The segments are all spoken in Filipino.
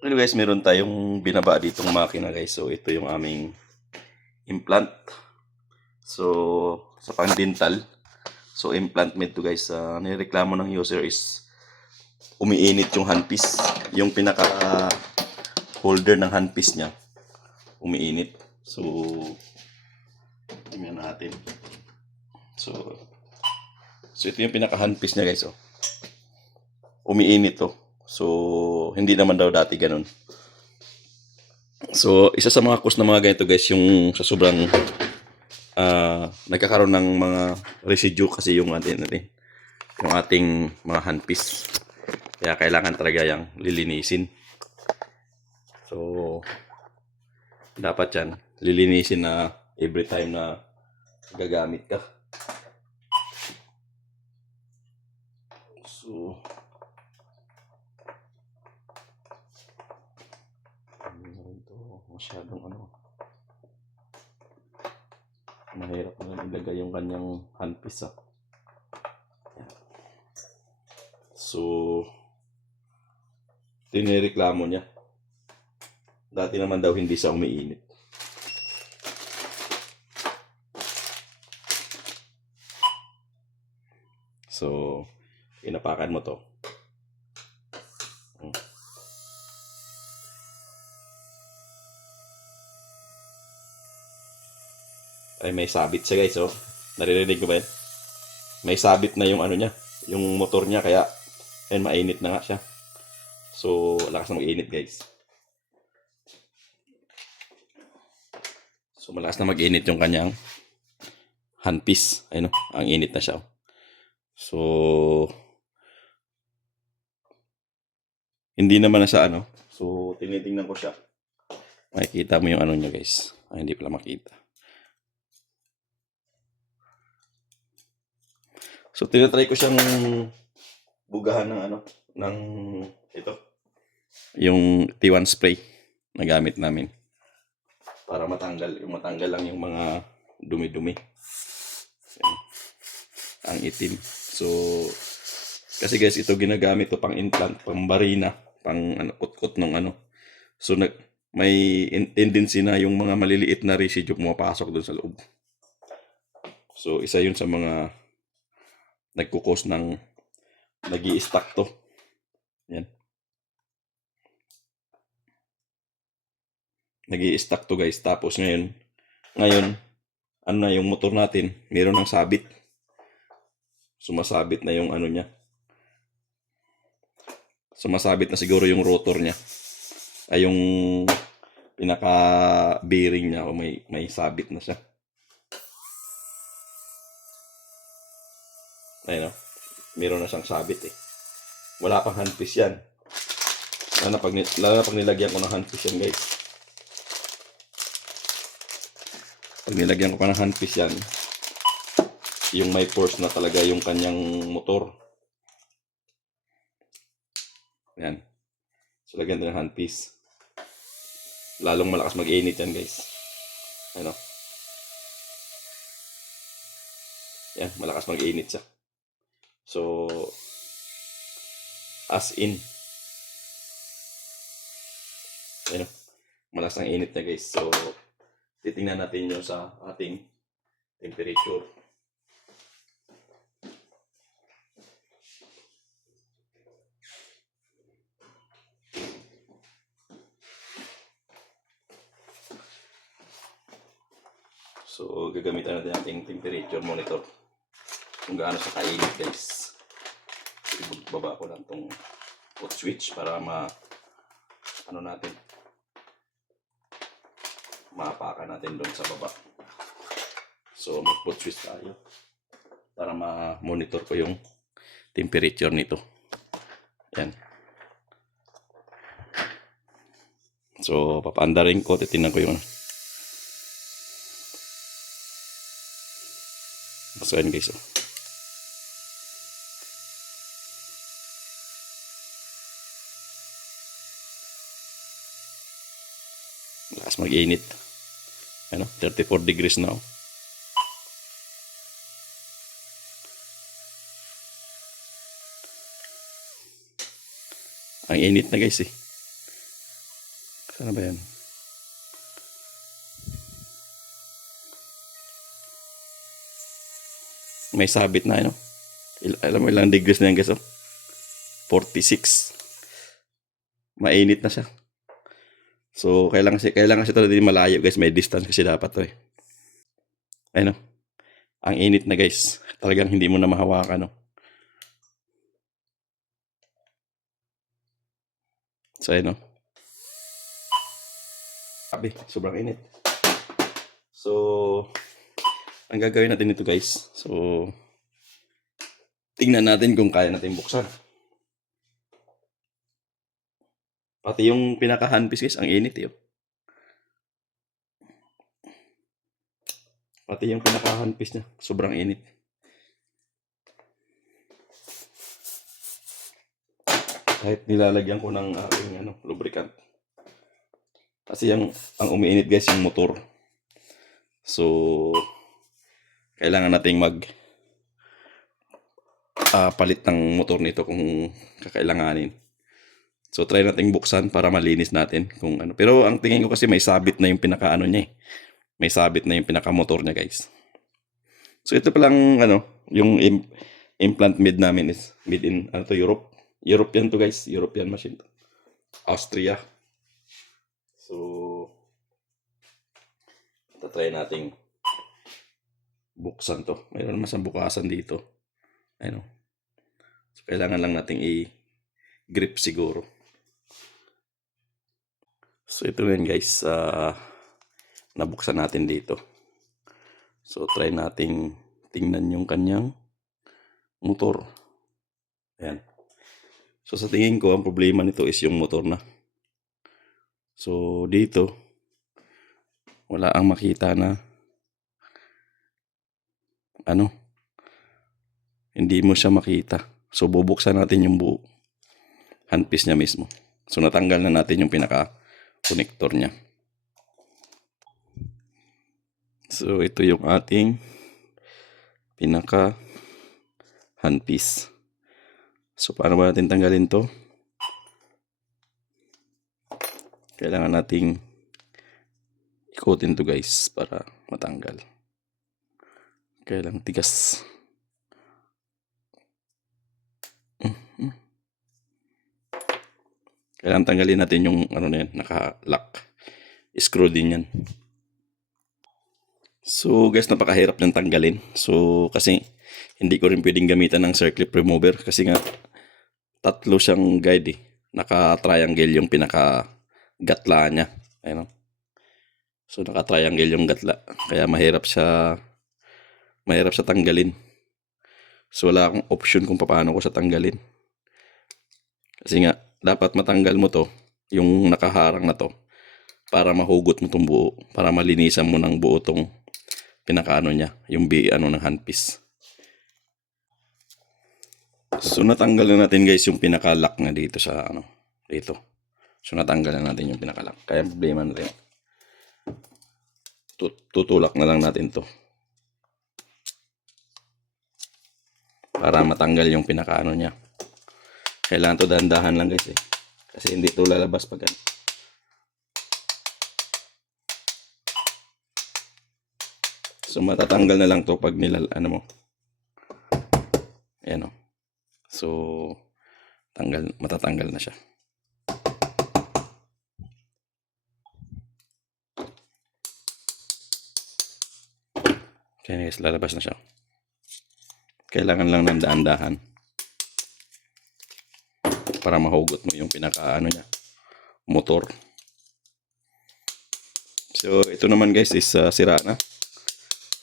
Hello guys, meron tayong binaba ditong makina guys. So ito yung aming implant. So sa pang-dental. So implant made to guys. Nireklamo ng user is umiinit yung handpiece. Yung pinaka holder ng handpiece niya umiinit. So tingnan natin. So ito yung pinaka handpiece niya guys. Umiinit to. So hindi naman daw dati ganun. So, isa sa mga cause ng mga ganito guys, yung sa sobrang nagkakaroon ng mga residue kasi yung ating mga handpiece. Kaya kailangan talaga yung lilinisin. So, dapat yan, lilinisin na every time na gagamit ka. So, masyadong mahirap na ilagay yung kanyang handpiece. So, tinireklamo niya. Dati naman daw hindi siya umiinit. So, inapakan mo to. Ay, may sabit siya guys, oh. Naririnig ko ba yan? May sabit na yung niya, yung motor niya, kaya ayun, mainit na nga siya. So, lakas na mag-init guys. So, malakas na mag-init yung kanyang handpiece. Ayun, ang init na siya. So, hindi naman na siya So, tinitingnan ko siya. Makikita mo yung niya guys. Ay, hindi pala makita. So, tinatry ko siyang bugahan ng ito. Yung T1 spray na gamit namin. Para matanggal lang yung mga dumi-dumi. Ang itim. So, kasi guys, ito ginagamit to pang implant, pang barina, pang kot-kot ng So, may tendency na yung mga maliliit na residue pumapasok doon sa loob. So, isa yun sa mga nagkukos ng nag-i-stack to. Yan. Nag-i-stack to guys. Tapos ngayon, yung motor natin, meron ng sabit. Sumasabit na yung niya. Sumasabit na siguro yung rotor niya. Ay yung pinaka bearing niya, o may sabit na siya. Ayun, meron na siyang sabit eh. Wala pang handpiece yan. Lalo na pag nilagyan ko ng handpiece yan guys. Pag nilagyan ko pa ng handpiece yan, yung may force na talaga yung kanyang motor. Yan. So, lagyan din ng handpiece. Lalong malakas mag-init yan guys. Yan, malakas mag-init siya. So, as in. Ayun, malakas ang init na guys. So, titingnan natin yun sa ating temperature. So, gagamitan natin ating temperature monitor. Kung gaano sa kainit guys. Ibaba ko lang tong hot switch para natin, maapakan natin doon sa baba. So, mag-hot switch tayo para ma-monitor ko yung temperature nito. Yan. So, papaandarin ko, titingnan ko yung So, yan guys. Lakas mag-init. 34 degrees now. Ang init na guys eh. Sana ba yan? May sabit na ano. Alam mo ilang degrees na yan guys, oh? 46. Mainit na siya. So, kailangan kasi talaga din malayo guys. May distance kasi dapat to eh. Ayun, oh. Ang init na guys. Talagang hindi mo na mahawakan, no? So, ayun, oh. Sabi, sobrang init. So, ang gagawin natin ito guys. So, tingnan natin kung kaya natin buksan. Pati yung pinaka-handpiece guys, ang init eh. Pati yung pinaka-handpiece niya, sobrang init. Kahit nilalagyan ko ng aking lubricant. Kasi ang umiinit guys yung motor. So, kailangan nating palit ng motor nito kung kakailanganin. So, try nating buksan para malinis natin kung ano. Pero ang tingin ko kasi may sabit na yung pinaka-ano niya eh. May sabit na yung pinaka-motor niya guys. So, ito palang yung implant made namin is made in Europe. European to guys. European machine to. Austria. So, try nating buksan to. Mayroon naman sa bukasan dito. Ayun. So, kailangan lang nating i-grip siguro. So, ito yan guys. Nabuksan natin dito. So, try nating tingnan yung kanyang motor. Ayan. So, sa tingin ko, ang problema nito is yung motor na. So, dito, wala ang makita na hindi mo siya makita. So, bubuksan natin yung buo handpiece niya mismo. So, natanggal na natin yung pinaka-connector niya. So, ito yung ating pinaka-handpiece. So, paano ba natin tanggalin to? Kailangan nating ikutin to guys para matanggal. Kailangan tigas. Kailangan tanggalin natin yung na yan, naka-lock. Screw din yan. So guys, napakahirap niyang tanggalin. So kasi hindi ko rin pwedeng gamitan ng circlip remover kasi nga tatlo siyang guide eh. Naka-triangle yung pinaka-gatla niya. Ayun. So naka-triangle yung gatla. Kaya mahirap siya tanggalin. So wala akong option kung paano ko siya tanggalin. Kasi nga dapat matanggal mo to, yung nakaharang na to, para mahugot mo tong buo, para malinisan mo ng buo tong pinakaano niya, yung ng handpiece. So natanggal na natin guys yung pinaka-lock na dito sa dito. So natanggal na natin yung pinaka-lock. Kaya ang problema natin, tutulak na lang natin to para matanggal yung pinakaano niya. Kailangan to dahan-dahan lang guys eh. Kasi hindi to lalabas pag ano. So matatanggal na lang to pag mo. Ayan o. So matatanggal na siya. Okay guys, lalabas na siya. Kailangan lang ng dahan-dahan para mahugot mo yung pinakaano niya, motor. So ito naman guys is sira na.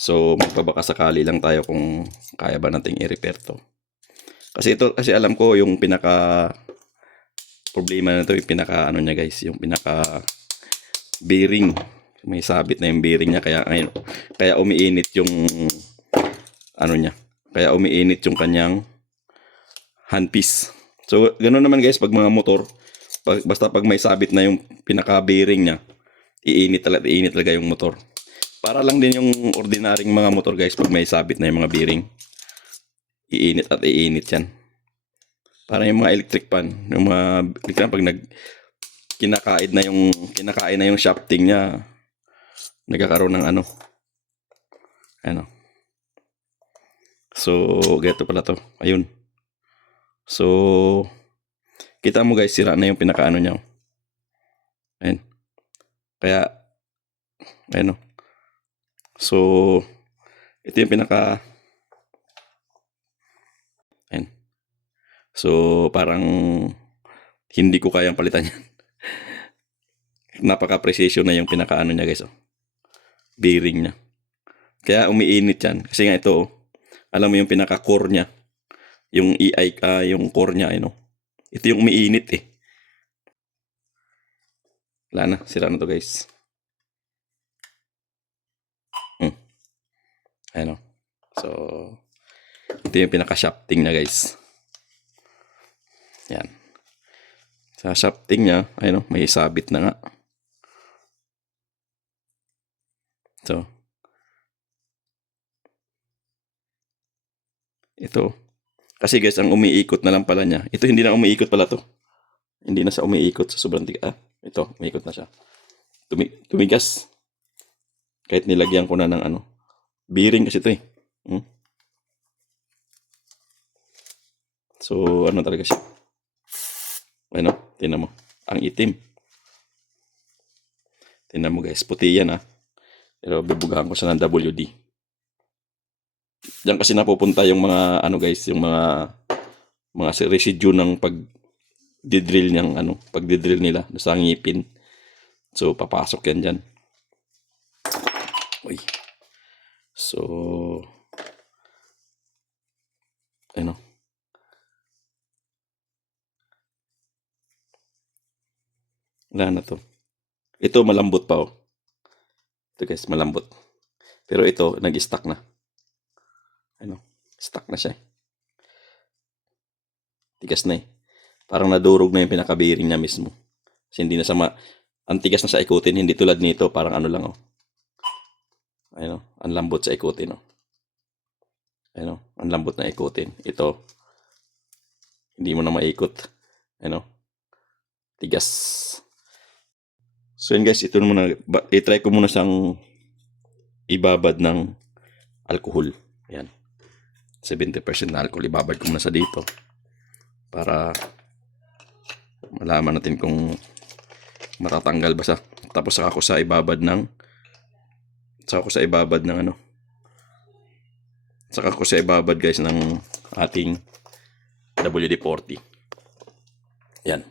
So magpabaka sakali lang tayo kung kaya ba nating i-repair to. Kasi alam ko yung pinaka problema na to, yung pinaka niya guys, yung pinaka bearing. May sabit na yung bearing niya kaya umiinit yung niya. Kaya umiinit yung kanyang handpiece. So, ganoon naman guys pag mga motor, basta pag may sabit na yung pinaka-bearing niya, iinit talaga yung motor. Para lang din yung ordinaryong mga motor guys, pag may sabit na yung mga bearing, iinit at iinit yan. Para yung mga electric pan, yung mga pag kinakain na yung shafting niya, nagkakaroon ng ano. Ano. So, ganito pala to. Ayun. So, kita mo guys, sira na yung pinakaano niya. Ayun. Kaya, ayun o. So, ito yung pinaka, ayun. So, parang hindi ko kayang palitan yan. Napaka-precision na yung pinakaano niya guys. Oh. Bearing niya. Kaya umiinit yan. Kasi nga ito, oh, alam mo yung pinaka-core niya. Yung yung core niya, ano. Ito yung umiinit eh. Wala na, sira na to guys. Ano. So, ito yung pinaka-shafting niya guys. Yan. Sa shafting niya, ayun, may sabit na nga. So, ito. Kasi guys, ang umiikot na lang pala niya. Ito hindi na umiikot pala to. Hindi na siya umiikot sa sobrang tiga. Ito, umiikot na siya. Tumigas. Kahit nilagyan ko na ng ano. Bearing kasi ito eh. So, ano talaga siya. Ano, tingnan mo. Ang itim. Tingnan mo guys, puti yan ha. Pero bibugahan ko siya ng WD. Diyan kasi napupunta yung mga ano guys, yung mga residue ng pag-drill niyang ano, pag-drill nila sa ngipin. So papasok yan diyan. Uy. So ano. Wala na to. Ito malambot pa oh. Ito guys, malambot. Pero ito nag-stuck na. Ano? Stuck na siya. Tigas na eh. Parang nadurog na yung pinaka-bearing niya mismo. Kasi hindi na ang tigas na sa ikutin, hindi tulad nito, parang ano lang oh. Ayun oh, ang lambot sa ikutin oh. Ayun oh, ang lambot na ikutin. Ito hindi mo na maikot. Ayun oh. Tigas. So yun guys, ito muna, i-try ko muna siyang ibabad ng alcohol. Ayan. 70% na alcohol, ibabad ko muna sa dito. Para malaman natin kung matatanggal ba siya. Tapos saka ko sa ibabad ng ano. Saka ko sa ibabad guys ng ating WD-40. Yan.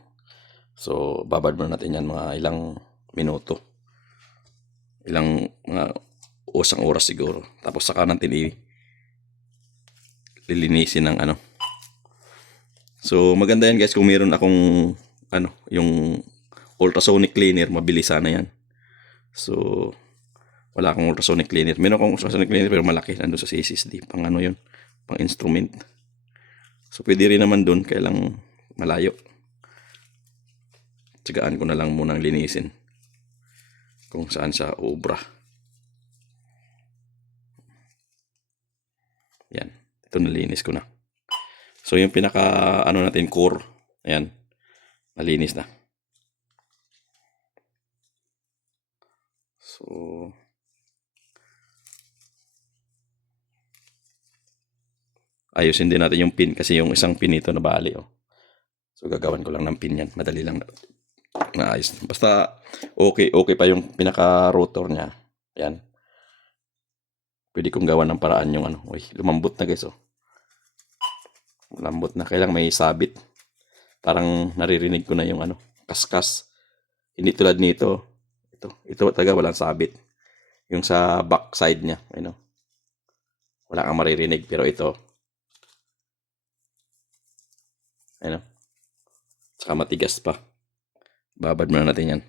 So babad muna natin yan mga ilang minuto. Mga isang oras siguro. Tapos saka natin lilinisin ng ano. So maganda yan guys kung meron akong ano, yung ultrasonic cleaner, mabilis sana yan. So wala akong ultrasonic cleaner. Meron akong ultrasonic cleaner pero malaki, nandun sa CSSD, pang ano yun, pang instrument. So pwede rin naman dun, kaya lang malayo. Tsagaan ko na lang munang linisin kung saan siya obra. Yan, ito nalinis ko na. So yung pinaka ano natin, core, ayan, nalinis na. So ayusin din natin yung pin kasi yung isang pin ito nabali oh. So gagawan ko lang ng pin yan, madali lang naayos. Basta okay pa yung pinaka rotor niya. Ayan. Pwede kong gawan ng paraan yung ano. Uy, lumambot na guys oh. Lambot na, kailang may sabit. Parang naririnig ko na yung ano, kaskas. Hindi tulad nito. Ito talaga walang sabit. Yung sa back side niya, ano. Wala kang maririnig, pero ito ano. Saka matigas pa. Babad muna natin yan.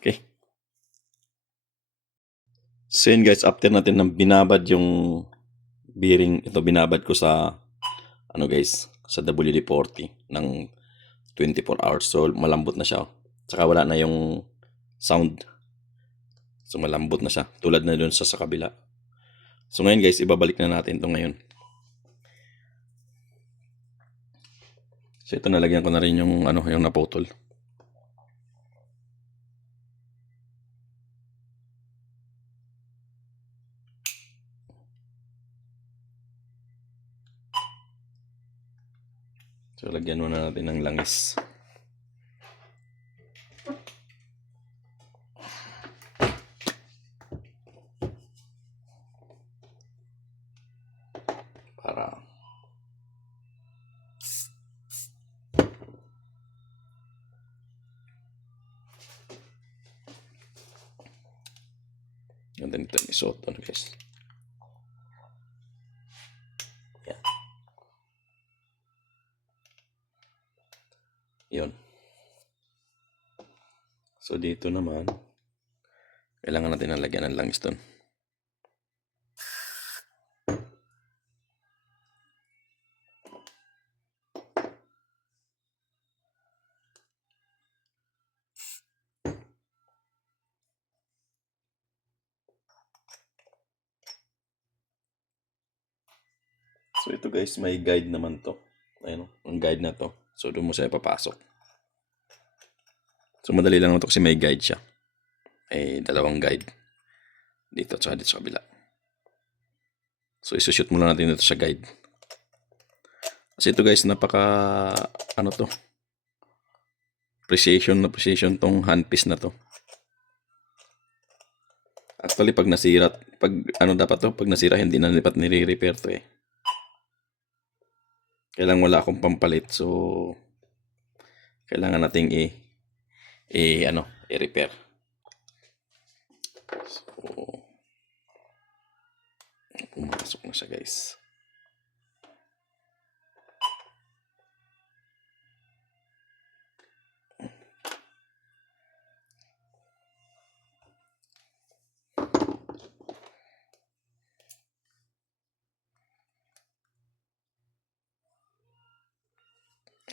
Okay. So yun guys, after natin nang binabad yung bearing, ito binabad ko sa ano guys, sa WD-40 ng 24 hours. So malambot na siya. Saka wala na yung sound. So malambot na siya. Tulad na dun sa kabila. So ngayon guys, ibabalik na natin ito ngayon. So ito nalagyan ko na rin yung ano, yung naputol. So, lagyan muna natin ng langis. Para and then ito yung isuot doon, guys. Yan. Yun. So, dito naman, kailangan natin ng lagyan ng langis doon. So, ito guys, may guide naman to. Ayun, ang guide na to. So, doon mo siya papasok. So, madali lang naman to kasi may guide siya. May dalawang guide. Dito at dito sa kabila. So, isushoot muna natin ito sa guide. Kasi ito guys, napaka, ano to, precision tong handpiece na to. Actually, pag nasira, pag nasira, hindi na dapat nire-repair to eh. Kailangan wala akong pampalit. So, kailangan nating i-repair. So, pumasok na siya guys.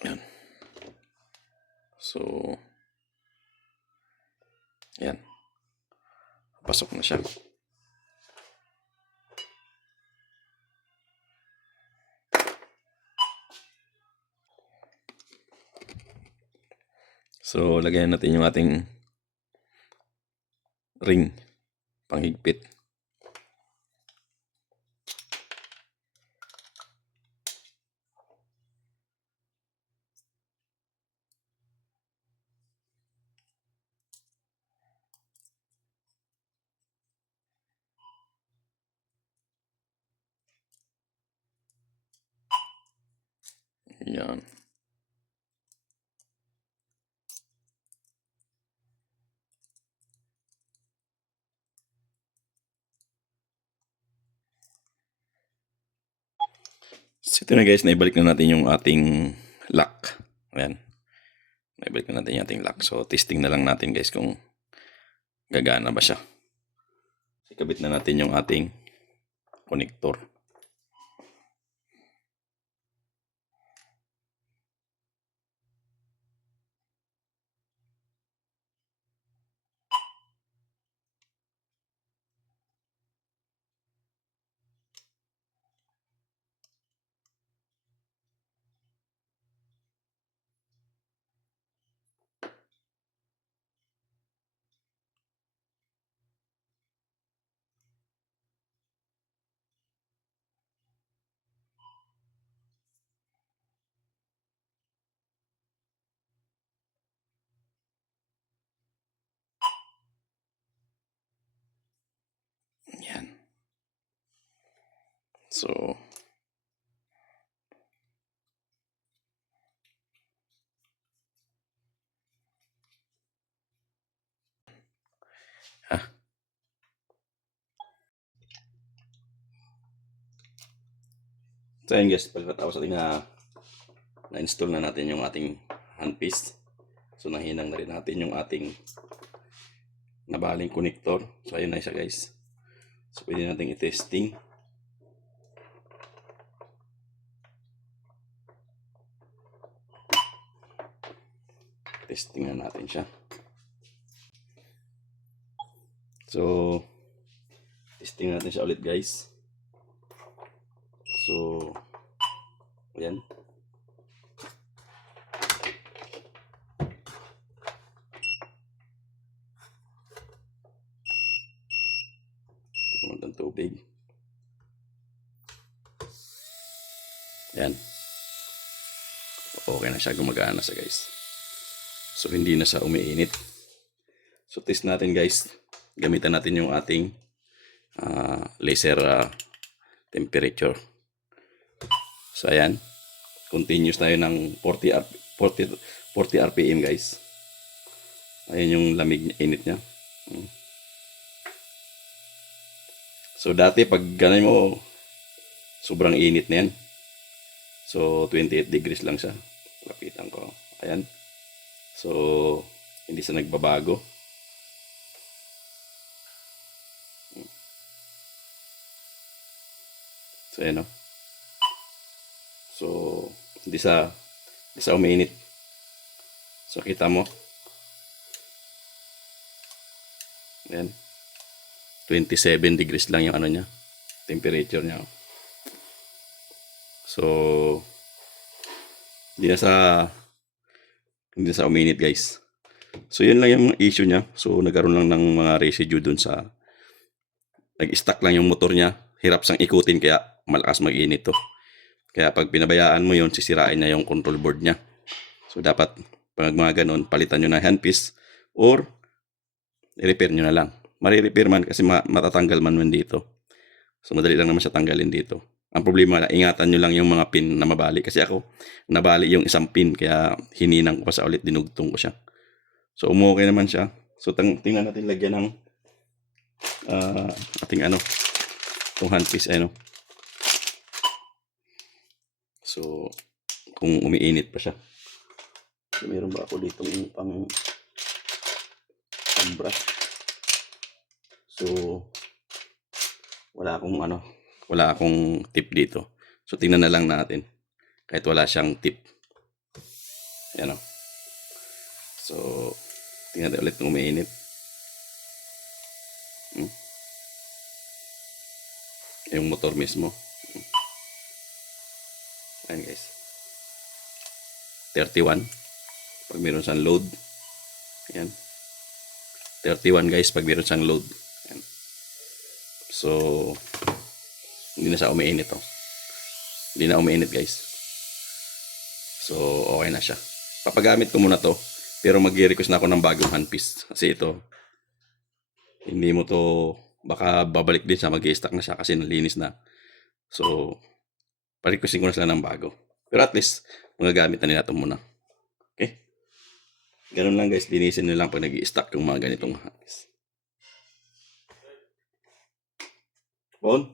Yan. So, yan. Pasok na siya. So, lagyan natin yung ating ring panghigpit. Yan. So, ito na guys, naibalik na natin yung ating lock. Ayan. Naibalik na natin yung ating lock. So, testing na lang natin guys kung gagana ba siya. Ikabit na natin yung ating connector. Yan. So, so yun guys, pagkatapos natin na-install na natin yung ating handpiece. So, nahinang na rin natin yung ating nabaling connector. So, ayun na siya guys. So, pwede natin i-testing. Testing na natin siya. So, testing natin siya ulit guys. So, ayan. Ng tubig. Ayan. okay na siya, gumagana siya guys. So hindi na siya umiinit. So test natin guys. Gamitan natin yung ating laser temperature. So ayan. Continuous tayo ng 40 RPM guys. Ayan yung lamig, init niya. So dati pag ganun mo, sobrang init na yan. So 28 degrees lang siya. Lapitan ko. Ayan. So hindi siya nagbabago. So ayan o. So hindi sa umiinit. So kita mo. Ayan. 27 degrees lang yung ano niya, temperature niya. So hindi na sa uminit guys. So yun lang yung issue niya. So nagkaroon lang ng mga residue dun sa nag-stuck lang yung motor niya. Hirap sang ikutin kaya malakas mag-init to. Kaya pag pinabayaan mo yun, sisirain niya yung control board niya. So dapat pag mga ganun, palitan nyo na handpiece or i-repair nyo na lang. Mari-repair man kasi matatanggal man dito. So madali lang naman siya tanggalin dito. Ang problema, ingatan nyo lang yung mga pin na mabali. Kasi ako, nabali yung isang pin. Kaya hininang ko pa sa ulit, dinugtong ko siya. So umukay naman siya. So tingnan natin lagyan ng ating itong handpiece So kung umiinit pa siya. So meron ba ako dito yung pang brush? So wala akong tip dito. So tingnan na lang natin. Kahit wala siyang tip. Ayan o. So tingnan natin ulit kung umiinit. Yung motor mismo. Ayan guys. 31 pag meron siyang load. Ayan. 31 guys pag meron siyang load. Ayan. So hindi na siya umiinit oh. Hindi na umiinit guys. So okay na siya. Papagamit ko muna to. Pero mag-request na ako ng bagong handpiece. Kasi ito hindi mo to, baka babalik din siya, mag-i-stack na siya kasi nalinis na. So pa-requestin ko na sila ng bago. Pero at least magagamit na nila ito muna. Okay? Ganun lang guys, linisin nyo lang pag nag-i-stack yung mga ganitong handpiece. On.